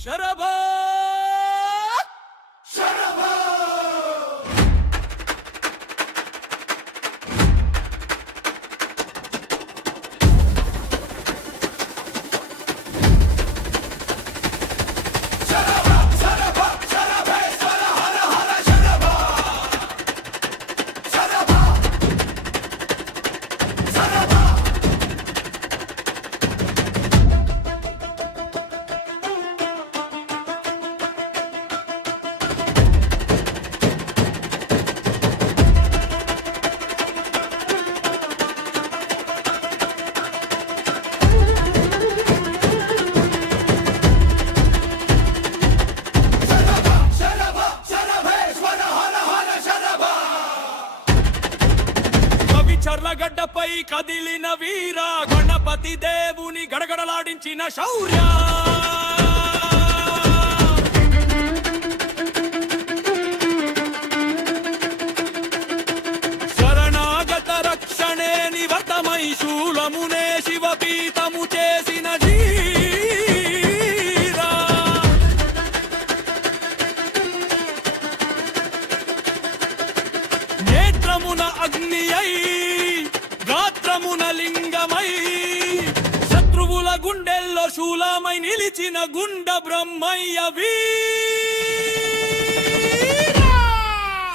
శరభా శరభా చర్లగడ్డపై కదిలిన వీర గణపతి దేవుని గడగడలాడించిన శౌర్య శరణాగత రక్షణే నివతమై శూలమునే శివపీతము చేసిన జీరా నేత్రమున అగ్ని అయి గాత్రమున లింగమై శత్రువుల గుండెల్లో శూలమై నిలిచిన గుండ బ్రహ్మయ్య వీరా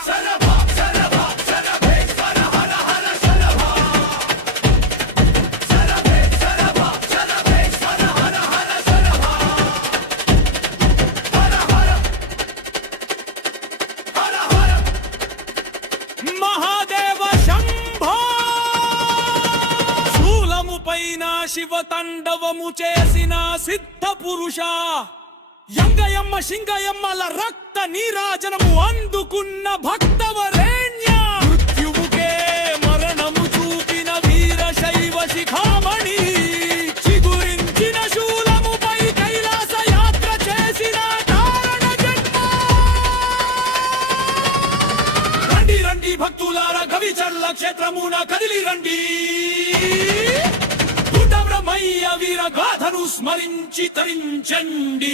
శరభా శరభా శరభేశ్వర హర హర శరభా శరభే శరభా శరభేశ్వర హర హర శరభా హర హర హర హర మహాదేవ శంభో పైన శివ తాండవము చేసిన సిద్ధ పురుష యంగయమ్మ సింగయమ్మల రక్త నీరాజనము అందుకున్న భక్తవరేణ్య మృత్యువుకే మరణము చూపిన వీర శైవ శిఖామణి చిగురించిన శూలముపై కైలాస యాత్ర చేసిన కారణ జన్మ రండి రండి భక్తులార గవిచర్ల క్షేత్రమున కదిలి రండి బ్రహ్మయ్య వీర గాథను స్మరించి తరించండి.